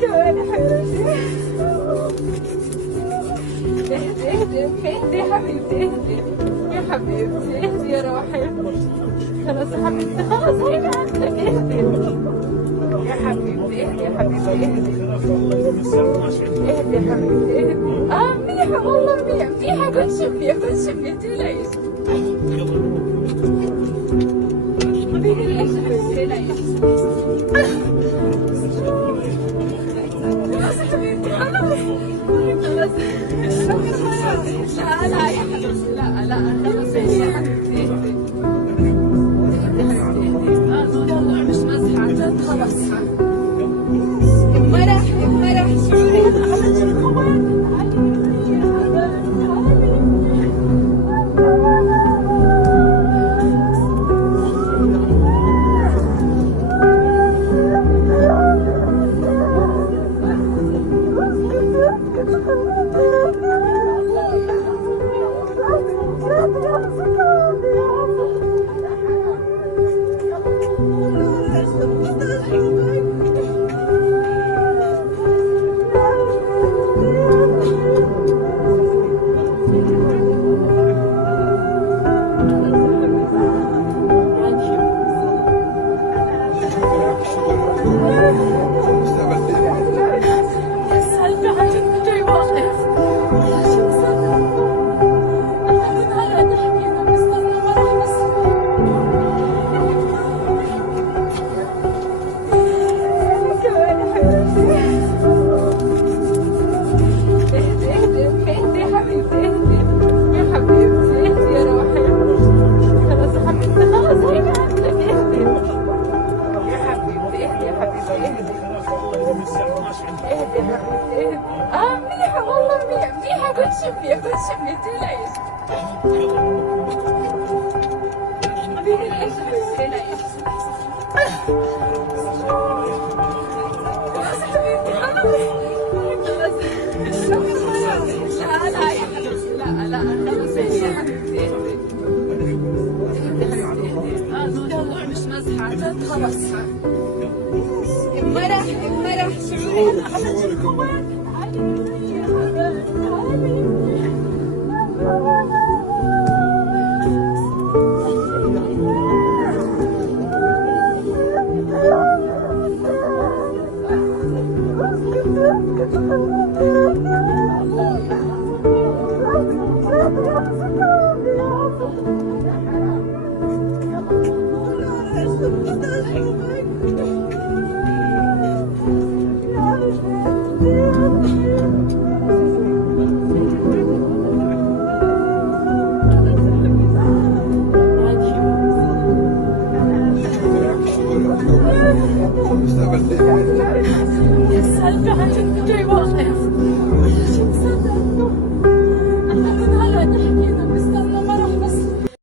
كمان حبيبتي. اهدي اهدي حبيبتي اهدي يا حبيبتي اهدي يا روحي. خلاص يا حبيبتي خلاص هيك عندك اهدي يا حبيبتي اهدي يا حبيبتي اهدي اهدي يا حبيبتي اهدي. منيحة والله منيحة كل شفية تقلقيش. خلاص حبيبتي خلاص خلاص. لا يا حبيبتي لا خلاص يا حبيبتي. الموضوع مش مزحة عن جد خلاص. امرح شعوري انا عملت الكمان. منيحة والله منيحة كل شفية تقلقيش. خلاص حبيبتي خلاص لا يا حبيبتي لا خلاص يا حبيبتي. الموضوع مش مزحة عن جد خلاص. امرح شعوري انا عملت الكمان. يا سلمى عن جد جاي واقف.